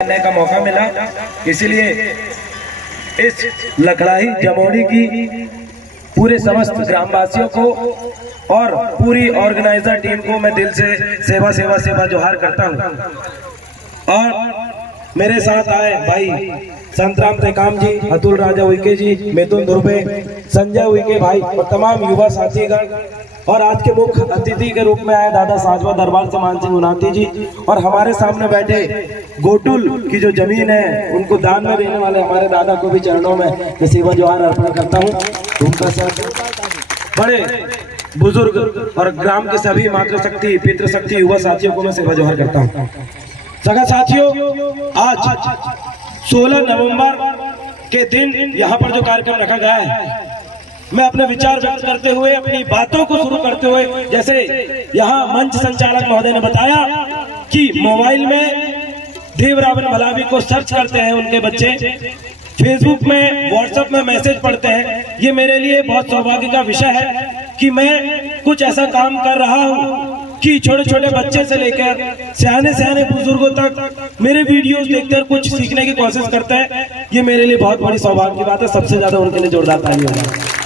करने का मौका मिला, इसीलिए इस लखड़ाही जमोड़ी की पूरे समस्त ग्रामवासियों को और पूरी ऑर्गेनाइजर टीम को मैं दिल से सेवा जोहार करता हूं। और मेरे साथ आए भाई संतराम टेकाम जी, अतुल राजा उइके जी, मिथुन धुर्वे, संजय उइके भाई और तमाम युवा साथीगण, और आज के मुख्य अतिथि के रूप में आए दादा साजवा दरबार से मान सिंह उनाती जी, और हमारे सामने बैठे गोटुल की जो जमीन है उनको दान में देने वाले हमारे दादा को भी चरणों में सेवा जोहार अर्पण करता हूँ। उनका साथ बड़े बुजुर्ग और ग्राम के सभी मातृशक्ति पितृशक्ति युवा साथियों को मैं सेवा जोहार करता हूँ। सगा साथियों, आज 16 नवंबर के दिन यहाँ पर जो कार्यक्रम रखा गया है, मैं अपने विचार व्यक्त करते हुए अपनी बातों को शुरू करते हुए, जैसे यहाँ मंच संचालक महोदय ने बताया कि मोबाइल में देव रावण भलावी को सर्च करते हैं उनके बच्चे, फेसबुक में व्हाट्सएप में मैसेज पढ़ते हैं। ये मेरे लिए बहुत सौभाग्य का विषय है कि मैं कुछ ऐसा काम कर रहा हूँ कि छोटे छोटे बच्चे से लेकर सियाने बुजुर्गों तक मेरे वीडियोस देखकर कुछ सीखने की कोशिश करते हैं। ये मेरे लिए बहुत बड़ी सौभाग्य की बात है। सबसे ज्यादा उनके लिए जोरदार ताली होगा।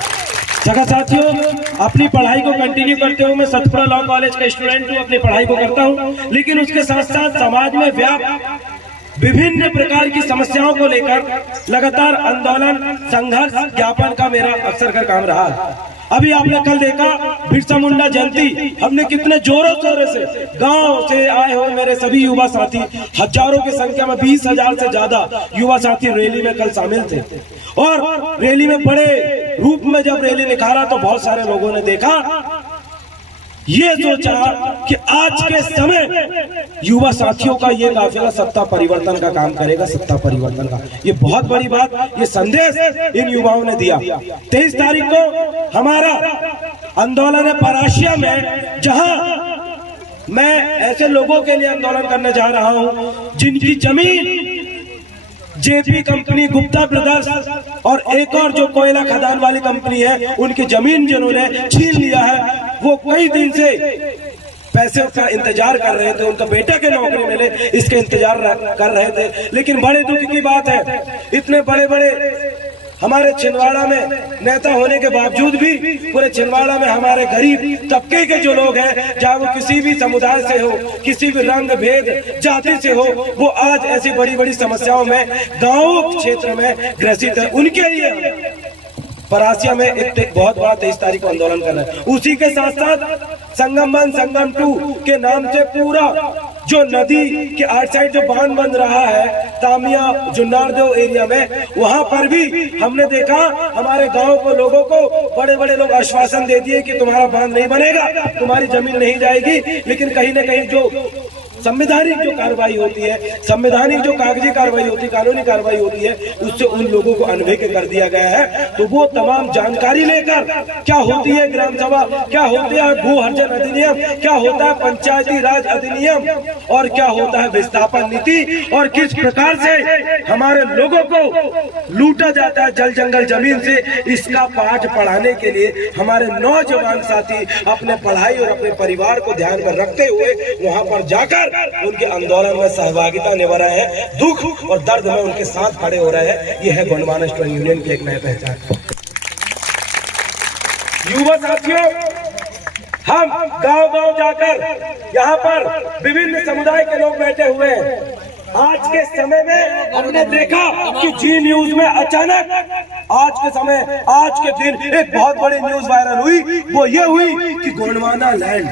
सगा साथियों, अपनी पढ़ाई को कंटिन्यू करते हुए मैं सतपुड़ा लॉ कॉलेज का स्टूडेंट हूँ, अपनी पढ़ाई को करता हूँ, लेकिन उसके साथ साथ समाज में व्याप्त विभिन्न प्रकार की समस्याओं को लेकर लगातार आंदोलन संघर्ष ज्ञापन का मेरा अक्सर का काम रहा है। अभी आपने कल देखा बिरसा मुंडा जयंती, हमने कितने जोरों शोरों से गांव से आए हुए मेरे सभी युवा साथी, हजारों की संख्या में 20,000 से ज्यादा युवा साथी रैली में कल शामिल थे। और रैली में बड़े रूप में जब रैली निकाला तो बहुत सारे लोगों ने देखा, ये सोचा कि आज के समय युवा साथियों का ये काफिला सत्ता परिवर्तन का काम करेगा, सत्ता परिवर्तन का। ये बहुत बड़ी बात, ये संदेश इन युवाओं ने दिया। 23 तारीख को हमारा आंदोलन है परासिया में, जहां मैं ऐसे लोगों के लिए आंदोलन करने जा रहा हूं जिनकी जमीन जेपी कंपनी, गुप्ता ब्रदर्स और एक और जो कोयला खदान वाली कंपनी है, उनकी जमीन जिन्होंने छीन लिया है, वो कई दिन से पैसे का इंतजार कर रहे थे, उनका बेटा के नौकरी मिले इसके इंतजार कर रहे थे। लेकिन बड़े दुख की बात है, इतने बड़े बड़े हमारे छिंदवाड़ा में नेता होने के बावजूद भी पूरे छिंदवाड़ा में हमारे गरीब तबके के जो लोग हैं, चाहे वो किसी भी समुदाय से हो, किसी भी रंग भेद जाति से हो, वो आज ऐसी बड़ी बड़ी समस्याओं में गांव क्षेत्र में ग्रसित है। उनके लिए परासिया में एक बहुत बड़ा 23 तारीख को आंदोलन कर रहे हैं। उसी के साथ साथ संगम 1 संगम 2 के नाम से पूरा जो नदी के आठ साइड जो बांध बन रहा है तामिया जुन्नारदेव एरिया में, वहां पर भी हमने देखा हमारे गांव को लोगों को बड़े बड़े लोग आश्वासन दे दिए कि तुम्हारा बांध नहीं बनेगा, तुम्हारी जमीन नहीं जाएगी। लेकिन कहीं ना कहीं जो संवैधानिक जो कार्रवाई होती है, संवैधानिक जो कागजी कार्रवाई होती है, कानूनी कार्रवाई होती है, उससे उन लोगों को अनभिज्ञ कर दिया गया है। तो वो तमाम जानकारी लेकर क्या होती है ग्राम सभा, क्या होता है भू अर्जन अधिनियम, क्या होता है पंचायती राज अधिनियम, और क्या होता है विस्थापन नीति, और किस प्रकार से हमारे लोगों को लूटा जाता है जल जंगल जमीन से, इसका पाठ पढ़ाने के लिए हमारे नौजवान साथी अपने पढ़ाई और अपने परिवार को ध्यान में रखते हुए वहां पर जाकर उनके आंदोलन में सहभागिता निभा रहे हैं, दुख और दर्द में उनके साथ खड़े हो रहे हैं। यह है गोंडवाना स्टूडेंट यूनियन की एक नई पहचान। युवा साथियों, हम गांव-गांव जाकर यहाँ पर विभिन्न समुदाय के लोग बैठे हुए हैं। आज के समय में हमने देखा कि जी न्यूज में अचानक आज के समय, आज के दिन एक बहुत बड़ी न्यूज वायरल हुई। वो ये हुई कि गोंडवाना लैंड,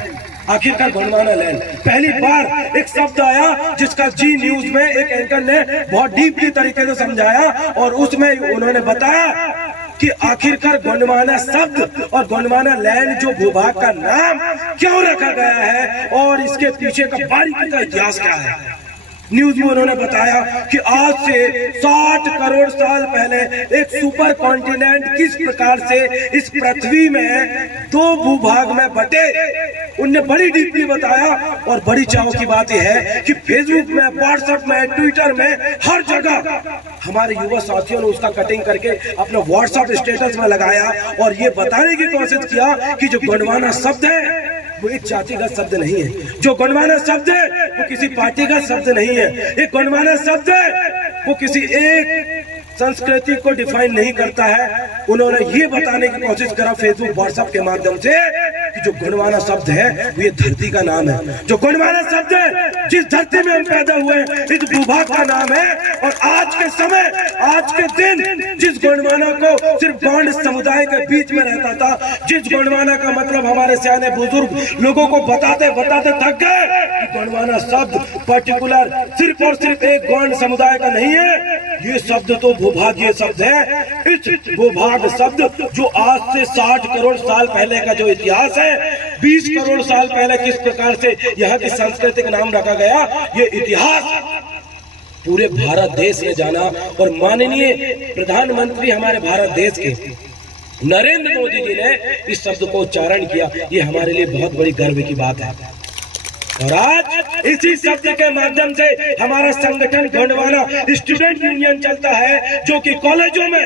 आखिरकार गोंडवाना लैंड, पहली बार एक शब्द आया जिसका जी न्यूज में एक एंकर ने बहुत डीपली तरीके से समझाया, और उसमें उन्होंने बताया कि आखिरकार गोंडवाना शब्द और गोंडवाना लैंड जो भूभाग का नाम क्यों रखा गया है और इसके पीछे का बारीकी का इतिहास क्या है। न्यूज में उन्होंने बताया कि आज से 60 करोड़ साल पहले एक सुपर कॉन्टिनेंट किस प्रकार से इस पृथ्वी में 2 भूभाग में बटे, उनने बड़ी डीपली बताया। और बड़ी चाव की बात यह है कि फेसबुक में, व्हाट्सएप में, ट्विटर में, हर जगह हमारे युवा साथियों ने उसका कटिंग करके अपने व्हाट्सएप स्टेटस में लगाया और ये बताने की कोशिश किया कि जो गोंडवाना शब्द है वो एक जातिगत शब्द नहीं है। जो गोंडवाना शब्द है वो किसी पार्टी का शब्द नहीं है। एक गोंडवाना शब्द है वो किसी एक संस्कृति को डिफाइन नहीं करता है। उन्होंने ये बताने की कोशिश करा फेसबुक व्हाट्सएप के माध्यम से कि जो गोंडवाना शब्द है वो ये धरती का नाम है। जो गोंडवाना शब्द है जिस धरती में हम पैदा हुए इस भूभाग का नाम है। और आज के समय आज के दिन जिस गोंडवाना को सिर्फ गोंड समुदाय के बीच में रहता था, जिस गोंडवाना का मतलब हमारे सियाने बुजुर्ग लोगों को बताते बताते थक गए कि गोंडवाना शब्द पर्टिकुलर सिर्फ और सिर्फ एक गोंड समुदाय का नहीं है। ये शब्द तो भूभागीय शब्द है। इस भूभाग शब्द जो आज से 60 करोड़ साल पहले का जो इतिहास है, 20 करोड़ साल पहले किस प्रकार से यहाँ की सांस्कृतिक नाम रखा गया, ये इतिहास पूरे भारत देश में जाना। और माननीय प्रधानमंत्री हमारे भारत देश के नरेंद्र मोदी जी ने इस शब्द को उच्चारण किया। ये हमारे लिए बहुत बड़ी गर्व की बात है। और आज इसी शब्द के माध्यम से हमारा संगठन गोंडवाना स्टूडेंट यूनियन चलता है, जो कि कॉलेजों में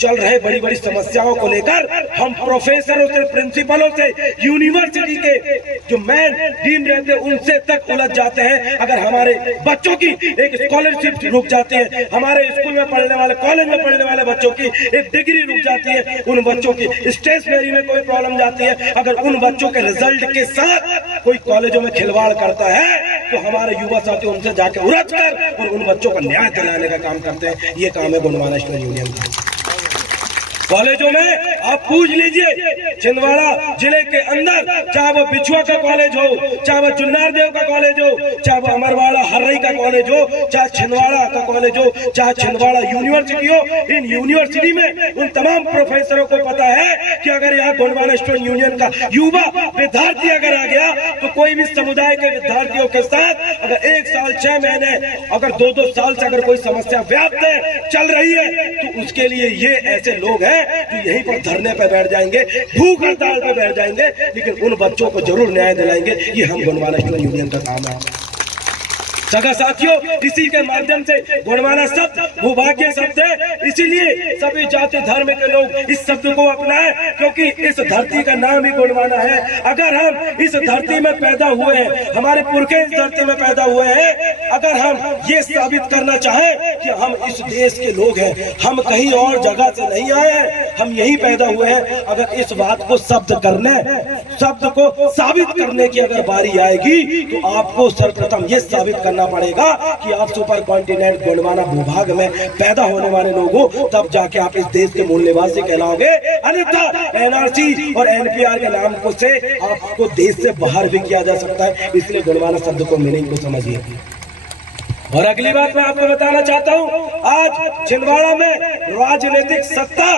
चल रहे बड़ी बड़ी समस्याओं को लेकर हम प्रोफेसरों से, प्रिंसिपलों से, यूनिवर्सिटी के जो मेन डीन रहते हैं उनसे तक उलझ जाते हैं। अगर हमारे बच्चों की एक स्कॉलरशिप रुक जाती है, हमारे स्कूल में पढ़ने वाले, कॉलेज में पढ़ने वाले बच्चों की एक डिग्री रुक जाती है, उन बच्चों की स्टेशनरी में कोई प्रॉब्लम जाती है, अगर उन बच्चों के रिजल्ट के साथ कोई कॉलेजों में खिलवाड़ करता है तो हमारे युवा साथी उनसे जाकर उलझ कर और उन बच्चों को न्याय दिलाने का काम करते हैं। ये काम है गोंडवाना स्टूडेंट यूनियन का। कॉलेजों में आप पूछ लीजिए, छिंदवाड़ा जिले के अंदर चाहे वो बिछुआ का कॉलेज हो, चाहे वो जुन्नार देव का कॉलेज हो, चाहे वो अमरवाड़ा हर्रई का कॉलेज हो, चाहे छिंदवाड़ा का कॉलेज हो, चाहे छिंदवाड़ा यूनिवर्सिटी हो, इन यूनिवर्सिटी में उन तमाम प्रोफेसरों को पता है कि अगर यहाँ गोंडवाना स्टूडेंट यूनियन का युवा विद्यार्थी अगर आ गया तो कोई भी समुदाय के विद्यार्थियों के साथ अगर 1 साल 6 महीने अगर 2-2 साल से अगर कोई समस्या व्याप्त है, चल रही है, तो उसके लिए ये ऐसे लोग हैं जो यहीं पर धरने पे बैठ जाएंगे, भूख हड़ताल पे बैठ जाएंगे, लेकिन उन बच्चों को जरूर न्याय दिलाएंगे। ये हम गोंडवाना स्टूडेंट यूनियन का काम है। सगा साथियों, इसी के माध्यम से गोंडवाना शब्द भूभाग्य शब्द है, इसीलिए सभी जाति धर्म के लोग इस शब्द को अपनाएं, क्योंकि इस धरती का नाम ही गोंडवाना है। अगर हम इस धरती में पैदा हुए हैं, हमारे पुरखे इस धरती में पैदा हुए हैं, अगर हम ये साबित करना चाहें कि हम इस देश के लोग हैं, हम कहीं और जगह से नहीं आए हैं, हम यहीं पैदा हुए हैं, अगर इस बात को शब्द को साबित करने की अगर बारी आएगी तो आपको सर्वप्रथम ये साबित करना पड़ेगा कि आप सुपर कॉन्टिनेंट गोंडवाना भूभाग में पैदा होने वाले लोग हो, तब जाके आप इस देश के मूल निवासी कहलाओगे। अन्यथा एनआरसी और एनपीआर के नाम को से आपको देश से बाहर भी किया जा सकता है। इसलिए गोंडवाना शब्द को मीनिंग को समझिए। और अगली बात मैं आपको बताना चाहता हूं, आज छिंदवाड़ा में राजनीतिक सत्ता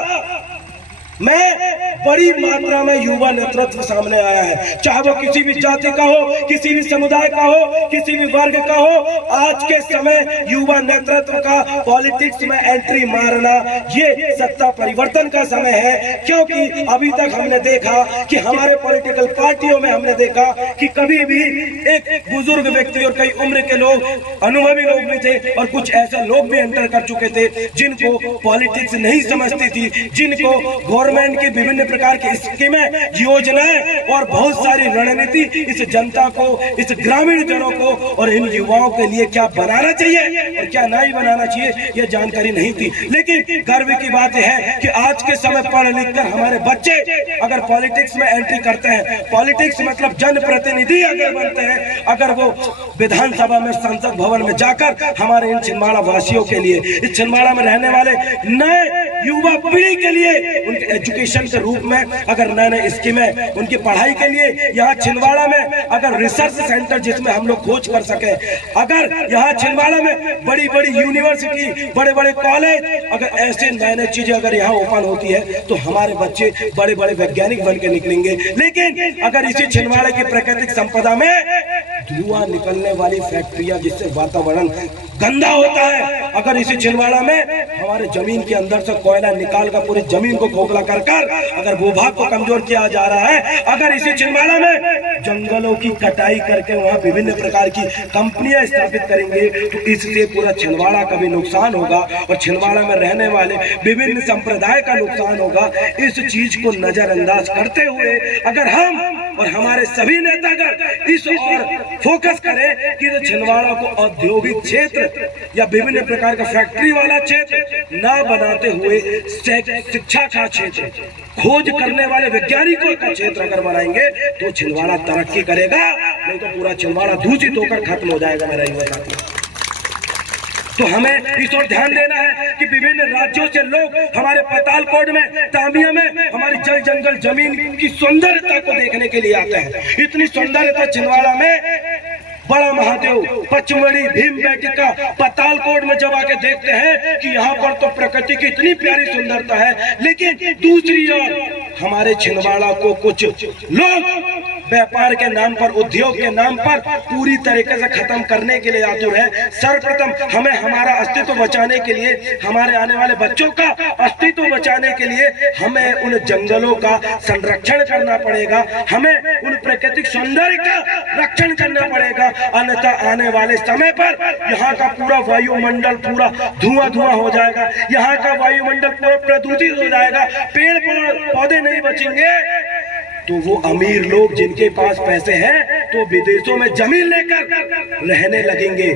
में बड़ी मात्रा में युवा नेतृत्व सामने आया है, चाहे वो किसी भी जाति का हो, किसी भी समुदाय का हो, किसी भी वर्ग का हो। आज के समय युवा नेतृत्व का पॉलिटिक्स में एंट्री मारना ये सत्ता परिवर्तन का समय है, क्योंकि अभी तक हमने देखा कि हमारे पॉलिटिकल पार्टियों में हमने देखा कि कभी भी एक बुजुर्ग व्यक्ति और कई उम्र के लोग, अनुभवी लोग भी थे और कुछ ऐसे लोग भी एंटर कर चुके थे जिनको पॉलिटिक्स नहीं समझती थी, जिनको गवर्नमेंट की विभिन्न प्रकार की स्कीमें, योजनाएं और बहुत सारी रणनीति इस जनता को, इस ग्रामीण जनों को और इन युवाओं के लिए क्या बनाना चाहिए और क्या नहीं बनाना चाहिए, यह जानकारी नहीं थी। लेकिन गर्व की बात यह है कि आज के समय पढ़ लिख कर हमारे बच्चे अगर पॉलिटिक्स में एंट्री करते हैं, पॉलिटिक्स मतलब जनप्रतिनिधि अगर बनते हैं, अगर वो विधानसभा में, संसद भवन में जाकर हमारे इन छिंदवाड़ा वासियों के लिए, इस छिंदवाड़ा में रहने वाले नए युवा पीढ़ी के लिए उनके एजुकेशन के रूप में अगर नए नए स्कीमें उनकी पढ़ाई के लिए, यहाँ छिंदवाड़ा में अगर रिसर्च सेंटर जिसमें हम लोग खोज कर सके, अगर यहाँ छिंदवाड़ा में बड़ी बड़ी यूनिवर्सिटी, बड़े बड़े कॉलेज, अगर ऐसे नए नए चीजें अगर यहाँ ओपन होती है तो हमारे बच्चे बड़े बड़े वैज्ञानिक बन के निकलेंगे। लेकिन अगर इसी छिंदवाड़ा की प्राकृतिक संपदा में धुआं निकलने वाली फैक्ट्रियां जिससे वातावरण गंदा होता है, अगर इसी छिंदवाड़ा में हमारे जमीन के अंदर से कोयला निकाल कर पूरी जमीन को खोखला कर अगर भूभाग को कमजोर किया जा रहा है, अगर इसी छिंदवाड़ा में जंगलों की कटाई करके वहाँ विभिन्न प्रकार की कंपनियां स्थापित करेंगे तो इससे पूरा छिंदवाड़ा का भी नुकसान होगा और छिंदवाड़ा में रहने वाले विभिन्न संप्रदाय का नुकसान होगा। इस चीज को नजरअंदाज करते हुए अगर हम और हमारे सभी नेतागण इस और फोकस करें कि छिंदवाड़ा को औद्योगिक क्षेत्र या विभिन्न प्रकार का फैक्ट्री वाला क्षेत्र ना बनाते हुए शिक्षा का क्षेत्र, खोज करने वाले वैज्ञानिकों का क्षेत्र अगर बनाएंगे तो छिंदवाड़ा तरक्की करेगा, नहीं तो पूरा छिंदवाड़ा दूषित होकर खत्म हो जाएगा मेरा युवा साथी। तो हमें इस ओर ध्यान देना है कि विभिन्न राज्यों से लोग हमारे पातालकोट में, तामिया में हमारी जल जंगल जमीन की सुंदरता को देखने के लिए आते हैं। इतनी सुंदरता छिंदवाड़ा में, बड़ा महादेव, पचमढ़ी, भीमबेटका, पातालकोट में जब आके देखते हैं कि यहाँ पर तो प्रकृति की इतनी प्यारी सुंदरता है, लेकिन दूसरी ओर हमारे छिंदवाड़ा को कुछ लोग व्यापार के नाम पर, उद्योग के नाम पर पूरी तरीके से खत्म करने के लिए आतुर है। सर्वप्रथम हमें हमारा अस्तित्व बचाने के लिए, हमारे आने वाले बच्चों का अस्तित्व बचाने के लिए हमें उन जंगलों का संरक्षण करना पड़ेगा, हमें उन प्राकृतिक सौंदर्य का रक्षण करना पड़ेगा, अन्यथा आने वाले समय पर यहाँ का पूरा वायुमंडल पूरा धुआं हो जाएगा, यहाँ का वायुमंडल पूरा प्रदूषित हो जाएगा, पेड़ पौधे नहीं बचेंगे। तो वो अमीर लोग जिनके पास पैसे हैं तो विदेशों में जमीन लेकर रहने लगेंगे,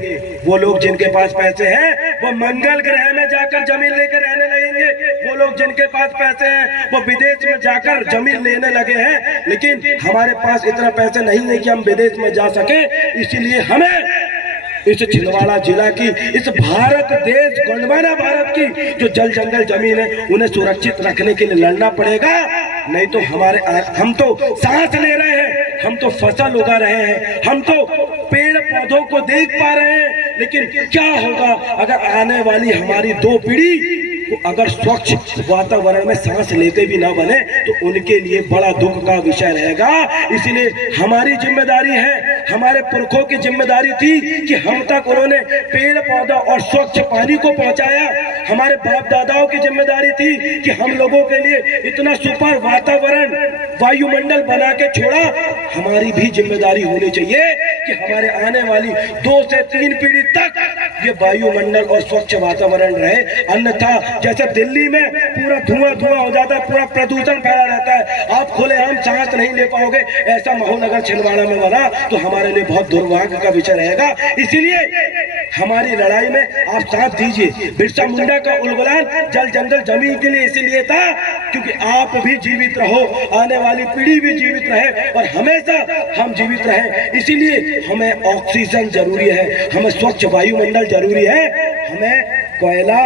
वो लोग जिनके पास पैसे हैं वो मंगल ग्रह में जाकर जमीन लेकर रहने लगेंगे, वो लोग जिनके पास पैसे हैं वो विदेश में जाकर जमीन लेने लगे हैं। लेकिन हमारे पास इतना पैसा नहीं है कि हम विदेश में जा सके, इसीलिए हमें इस छिंदवाड़ा जिला की, इस भारत देश गोंडवाना भारत की जो जल जंगल जमीन है उन्हें सुरक्षित रखने के लिए लड़ना पड़ेगा। नहीं तो हम तो सांस ले रहे हैं, हम तो फसल उगा रहे हैं, हम तो पेड़ पौधों को देख पा रहे हैं, लेकिन क्या होगा अगर आने वाली हमारी 2 पीढ़ी को अगर स्वच्छ वातावरण में सांस लेते भी ना बने तो उनके लिए बड़ा दुख का विषय रहेगा। इसलिए हमारी जिम्मेदारी है, हमारे पुरखों की जिम्मेदारी थी कि हम तक उन्होंने पेड़ पौधा और स्वच्छ पानी को पहुंचाया, हमारे बाप दादाओं की जिम्मेदारी थी कि हम लोगों के लिए इतना सुपर वातावरण वायुमंडल बना के छोड़ा। हमारी भी जिम्मेदारी होनी चाहिए कि हमारे आने वाली 2 से 3 पीढ़ी तक ये वायुमंडल और स्वच्छ वातावरण रहे, अन्यथा जैसे दिल्ली में पूरा धुआं हो जाता है, पूरा प्रदूषण फैला रहता है, आप खुलेआम सांस नहीं ले पाओगे, ऐसा माहौल अगर छिंदवाड़ा में बना तो हमारे लिए बहुत दुर्भाग्य का विषय रहेगा। इसीलिए हमारी लड़ाई में आप साथ दीजिए। बिरसा मुंडा का उलगुलान जल जंगल जमीन के लिए इसीलिए था क्योंकि आप भी जीवित रहो, आने वाली पीढ़ी भी जीवित रहे और हमेशा हम जीवित रहे। इसीलिए हमें ऑक्सीजन जरूरी है, हमें स्वच्छ वायुमंडल जरूरी है, हमें कोयला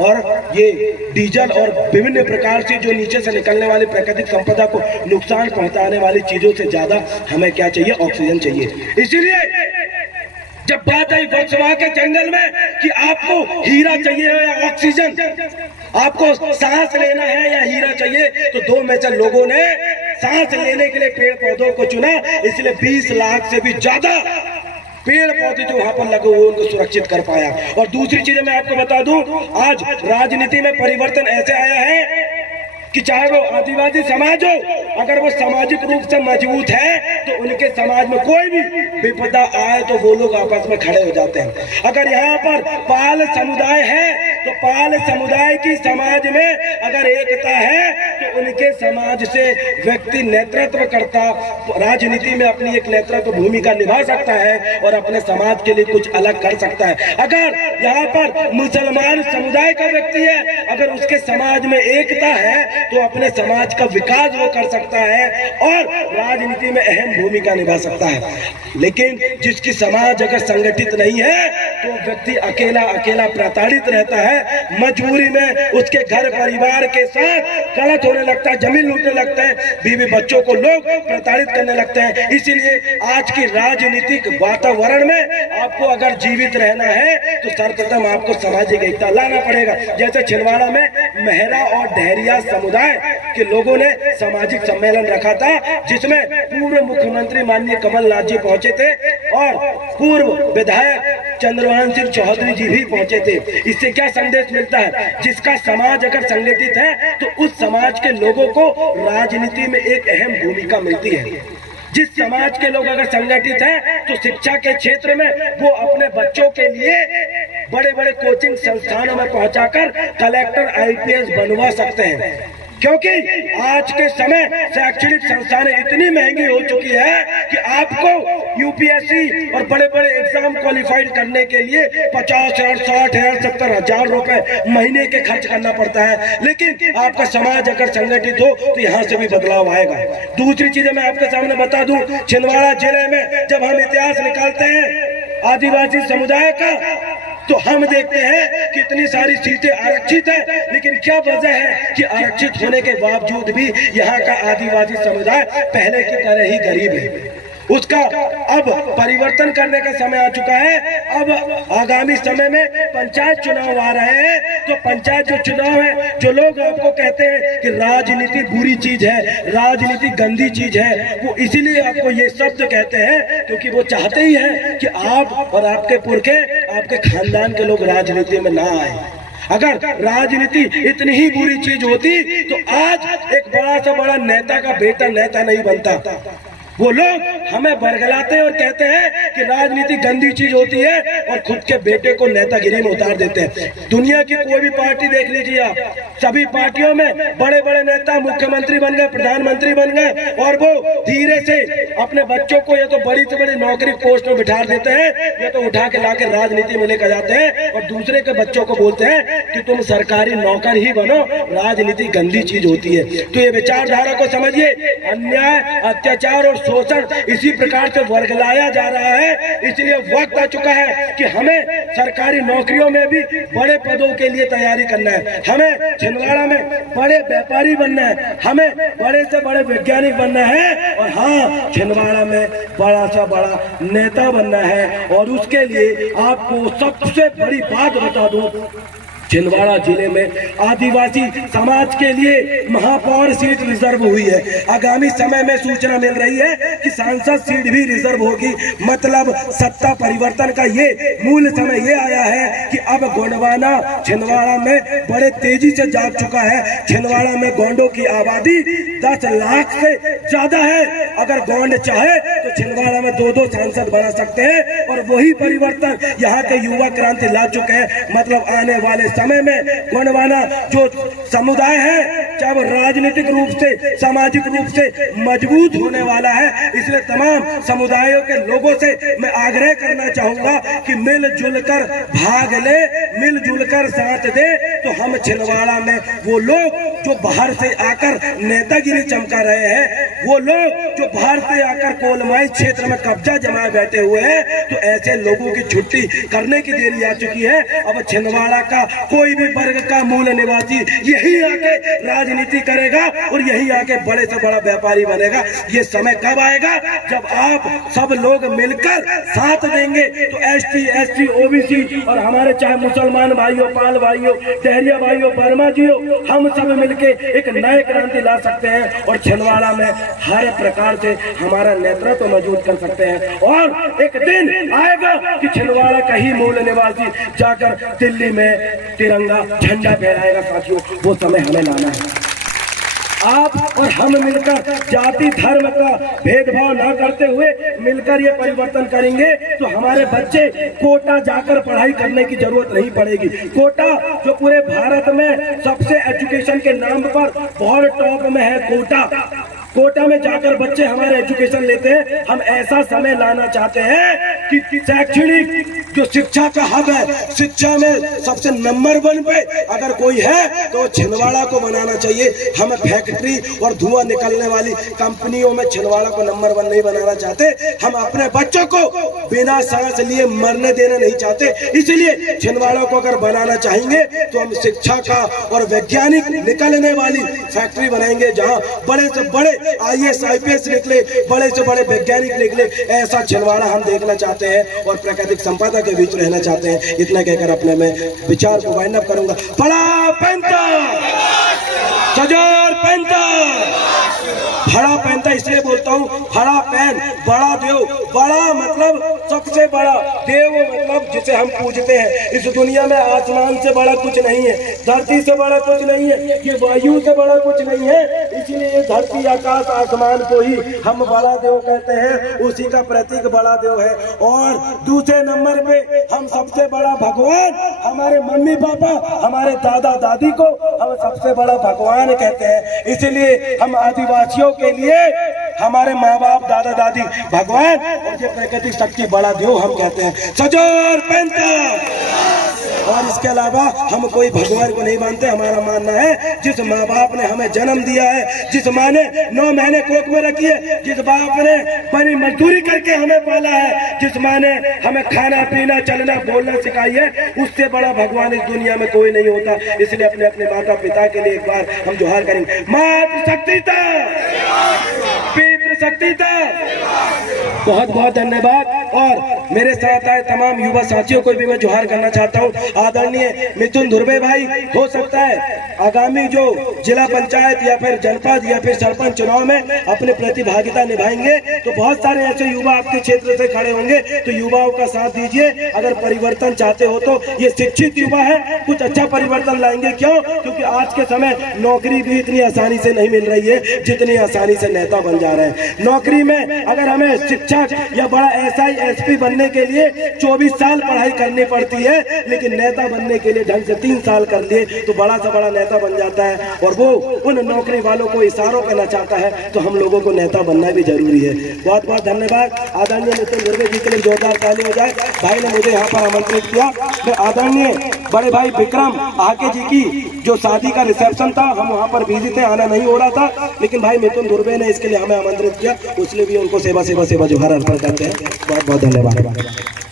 और ये डीजल और विभिन्न प्रकार से जो नीचे से निकलने वाली प्राकृतिक संपदा को नुकसान पहुंचाने वाली चीजों से ज्यादा हमें क्या चाहिए, ऑक्सीजन चाहिए। इसीलिए जब बात आई बक्सवा के जंगल में कि आपको हीरा चाहिए या ऑक्सीजन, आपको सांस लेना है या हीरा चाहिए, तो 2 में से लोगों ने सांस लेने के लिए पेड़ पौधों को चुना। इसलिए 20 लाख से भी ज्यादा पेड़ पौधे जो वहां पर लगे हुए उनको सुरक्षित कर पाया। और दूसरी चीज मैं आपको बता दूं, आज राजनीति में परिवर्तन ऐसे आया है कि चाहे वो आदिवासी समाज हो, अगर वो सामाजिक रूप से मजबूत है तो उनके समाज में कोई भी विपदा आए तो वो लोग आपस में खड़े हो जाते हैं। अगर यहाँ पर पाल समुदाय है तो पाल समुदाय की समाज में अगर एकता है तो उनके समाज से व्यक्ति नेतृत्व करता, राजनीति में अपनी एक नेतृत्व भूमिका निभा सकता है और अपने समाज के लिए कुछ अलग कर सकता है। अगर यहाँ पर मुसलमान समुदाय का व्यक्ति है, अगर उसके समाज में एकता है तो अपने समाज का विकास वो कर सकता है और राजनीति में अहम भूमिका निभा सकता है। लेकिन जिसकी समाज अगर संगठित नहीं है तो व्यक्ति अकेला प्रताड़ित रहता है, मजबूरी में उसके घर परिवार के साथ गलत होने लगता है, जमीन लूटने लगते हैं, बीवी बच्चों को लोग प्रताड़ित करने लगते हैं। इसीलिए आज की राजनीतिक वातावरण में आपको अगर जीवित रहना है तो सर्वप्रथम आपको सामाजिक एकता लाना पड़ेगा। जैसे छिंदवाड़ा में मेहरा और डहरिया समुदाय के लोगों ने सामाजिक सम्मेलन रखा था जिसमें पूर्व मुख्यमंत्री माननीय कमलनाथ जी पहुंचे थे और पूर्व विधायक चंद्रभान सिंह चौधरी जी भी पहुंचे थे। इससे क्या संदेश मिलता है, जिसका समाज अगर संगठित है तो उस समाज के लोगों को राजनीति में एक अहम भूमिका मिलती है। जिस समाज के लोग अगर संगठित हैं तो शिक्षा के क्षेत्र में वो अपने बच्चों के लिए बड़े बड़े कोचिंग संस्थानों में पहुंचाकर कलेक्टर IPS बनवा सकते हैं। क्योंकि आज के समय शैक्षणिक संस्थानें इतनी महंगी हो चुकी है कि आपको यूपीएससी और बड़े बड़े एग्जाम क्वालिफाइड करने के लिए 50,000, 60,000, 70,000 रुपए महीने के खर्च करना पड़ता है। लेकिन आपका समाज अगर संगठित हो तो यहाँ से भी बदलाव आएगा। दूसरी चीज मैं आपके सामने बता दूं, छिंदवाड़ा जिले में जब हम इतिहास निकालते हैं आदिवासी समुदाय का तो हम देखते हैं कि इतनी सारी सीटें आरक्षित है, लेकिन क्या वजह है कि आरक्षित होने के बावजूद भी यहाँ का आदिवासी समुदाय पहले की तरह ही गरीब है। उसका अब परिवर्तन करने का समय आ चुका है। अब आगामी समय में पंचायत चुनाव आ रहे हैं, तो पंचायत जो चुनाव है, जो लोग आपको कहते हैं कि राजनीति बुरी चीज है, राजनीति गंदी चीज है, वो इसीलिए आपको ये शब्द कहते हैं क्योंकि वो चाहते ही है कि आप और आपके पुरखे, आपके खानदान के लोग राजनीति में ना आए। अगर राजनीति इतनी ही बुरी चीज होती तो आज एक बड़ा से बड़ा नेता का बेटा नेता नहीं बनता। वो लोग हमें बरगलाते हैं और कहते हैं कि राजनीति गंदी चीज होती है और खुद के बेटे को नेतागिरी में उतार देते हैं। दुनिया की कोई भी पार्टी देख लीजिए आप, सभी पार्टियों में बड़े बड़े नेता मुख्यमंत्री बन गए, प्रधानमंत्री बन गए और वो धीरे से अपने बच्चों को या तो बड़ी से बड़ी नौकरी पोस्ट में बिठा देते हैं या तो उठा के लाके राजनीति में लेकर जाते हैं और दूसरे के बच्चों को बोलते हैं कि तुम सरकारी नौकर ही बनो, राजनीति गंदी चीज होती है। तो ये विचारधारा को समझिए, अन्याय, अत्याचार और शोषण इसी प्रकार से वर्गलाया जा रहा है। इसलिए वक्त आ चुका है कि हमें सरकारी नौकरियों में भी बड़े पदों के लिए तैयारी करना है। हमें छिंदवाड़ा में बड़े व्यापारी बनना है, हमें बड़े से बड़े वैज्ञानिक बनना है और हाँ, छिंदवाड़ा में बड़ा सा बड़ा नेता बनना है। और उसके लिए आपको सबसे बड़ी बात बता दूं, छिंदवाड़ा जिले में आदिवासी समाज के लिए महापौर सीट रिजर्व हुई है। आगामी समय में सूचना मिल रही है कि सांसद सीट भी रिजर्व होगी। मतलब सत्ता परिवर्तन का ये मूल समय ये आया है कि अब गोंडवाना छिंदवाड़ा में बड़े तेजी से जाग चुका है। छिंदवाड़ा में गोंडों की आबादी 10 लाख से ज्यादा है। अगर गोंड चाहे तो छिंदवाड़ा में 2-2 सांसद बना सकते हैं और वही परिवर्तन यहाँ के युवा क्रांति ला चुके हैं। मतलब आने वाले समय में गोंडवाना जो समुदाय है, चाहे वो राजनीतिक रूप से, सामाजिक रूप से मजबूत होने वाला है। इसलिए तमाम समुदायों के लोगों से मैं आग्रह करना चाहूंगा कि मिलजुल कर भाग ले, मिलजुल कर साथ दे। तो हम छिंदवाड़ा में वो लोग जो बाहर से आकर नेतागिरी चमका रहे हैं, वो लोग जो बाहर से आकर कोलमाई क्षेत्र में कब्जा जमाए बैठे हुए हैं, तो ऐसे लोगों की छुट्टी करने की देरी आ चुकी है। अब छिंदवाड़ा का कोई भी वर्ग का मूल निवासी यही आके राजनीति करेगा और यही आके बड़े से बड़ा व्यापारी बनेगा। ये समय कब आएगा? जब आप सब लोग मिलकर साथ देंगे तो एसटी, एससी, ओबीसी और हमारे चाहे मुसलमान भाइयों, पाल भाइयों, टहरिया भाइयों, वर्मा जी हो, हम सब मिलके एक नए क्रांति ला सकते हैं और छिंदवाड़ा में हर प्रकार से हमारा नेतृत्व मजबूत कर सकते हैं। और एक दिन आएगा कि छिंदवाड़ा का ही मूल निवासी जाकर दिल्ली में तिरंगा झंडा फहराएगा। साथियों, वो समय हमें लाना है। आप और हम मिलकर जाति धर्म का भेदभाव न करते हुए मिलकर ये परिवर्तन करेंगे तो हमारे बच्चे कोटा जाकर पढ़ाई करने की जरूरत नहीं पड़ेगी। कोटा जो पूरे भारत में सबसे एजुकेशन के नाम पर बहुत टॉप में है, कोटा में जाकर बच्चे हमारे एजुकेशन लेते हैं। हम ऐसा समय लाना चाहते हैं कि शैक्षणिक जो शिक्षा का हब है, शिक्षा में सबसे नंबर 1 पे अगर कोई है तो छिंदवाड़ा को बनाना चाहिए। हम फैक्ट्री और धुआं निकलने वाली कंपनियों में छिंदवाड़ा को नंबर 1 नहीं बनाना चाहते। हम अपने बच्चों को बिना सांस लिए मरने देना नहीं चाहते। इसलिए छिंदवाड़ा को अगर बनाना चाहेंगे तो हम शिक्षा का और वैज्ञानिक निकलने वाली फैक्ट्री बनाएंगे, जहाँ बड़े से बड़े IAS, IPS निकले, बड़े से बड़े वैज्ञानिक निकले। ऐसा छिंदवाड़ा हम देखना चाहते हैं और प्राकृतिक संपदा के बीच रहना चाहते हैं। इतना कहकर अपने में विचार को वाइंड अप करूंगा। बड़ा पैंता, सजोर पैंता, बड़ा पैंता इसलिए बोलता हूं कहूँ बड़ा पैन, बड़ा देव, बड़ा मतलब सबसे बड़ा देव, मतलब जिसे हम पूजते हैं। इस दुनिया में आसमान से बड़ा कुछ नहीं है, धरती से बड़ा कुछ नहीं है, ये वायु से बड़ा कुछ नहीं है। इसलिए ये धरती आकाश आसमान को ही हम बड़ा देव कहते हैं, उसी का प्रतीक बड़ा देव है। और दूसरे नंबर पे हम सबसे बड़ा भगवान, हमारे मम्मी पापा, हमारे दादा दादी को हम सबसे बड़ा भगवान कहते हैं। इसलिए हम आदिवासियों के लिए हमारे माँ बाप दादा दादी भगवान, और ये प्रकृति शक्ति बड़ा देव हम कहते हैं। सजोर पेंटा। और इसके अलावा हम कोई भगवान को नहीं मानते। हमारा मानना है जिस माँ बाप ने हमें जन्म दिया है, जिस माँ ने 9 महीने कोख में रखी है, जिस बाप ने बड़ी मजदूरी करके हमें पाला है, जिस माँ ने हमें खाना पीना चलना बोलना सिखाई है, उससे बड़ा भगवान इस दुनिया में कोई नहीं होता। इसलिए अपने अपने माता पिता के लिए एक बार हम जोहार करेंगे। मातृ शक्तिता, पितृ शक्तिता। बहुत बहुत धन्यवाद। और मेरे साथ आए तमाम युवा साथियों को भी मैं जोहार करना चाहता हूँ। आदरणीय मिथुन धुर्वे भाई, हो सकता है आगामी जो जिला पंचायत या फिर जनपद या फिर सरपंच चुनाव में अपने प्रतिभागिता निभाएंगे, तो बहुत सारे ऐसे युवा आपके क्षेत्र से खड़े होंगे, तो युवाओं का साथ दीजिए। अगर परिवर्तन चाहते हो तो ये शिक्षित युवा है, कुछ अच्छा परिवर्तन लाएंगे। क्यों? क्योंकि आज के समय नौकरी भी इतनी आसानी से नहीं मिल रही है जितनी आसानी से नेता बन जा रहे हैं। नौकरी में अगर हमें शिक्षक या बड़ा SI SP बनने के लिए 24 साल पढ़ाई करनी पड़ती है, लेकिन नेता बनने के लिए ढंग से 3 साल कर लिए तो बड़ा से बड़ा नेता बन जाता है। और वो उन नौकरी वालों को इशारों पे नचाता है, तो हम लोगों को नेता बनना भी जरूरी है। बहुत बहुत धन्यवाद। आदरणीय मिथुन धुर्वे जी के लिए जोरदार ताली हो जाए। भाई ने मुझे यहाँ पर आमंत्रित किया। फिर आदरणीय बड़े भाई विक्रम आके जी की जो शादी का रिसेप्शन था, हम वहाँ पर बिजी थे, आना नहीं हो रहा था, लेकिन भाई मिथुन धुर्वे ने इसके लिए हमें आमंत्रित किया, उसलिए भी उनको सेवा जोहार अर्पण करते हैं। बहुत बहुत धन्यवाद।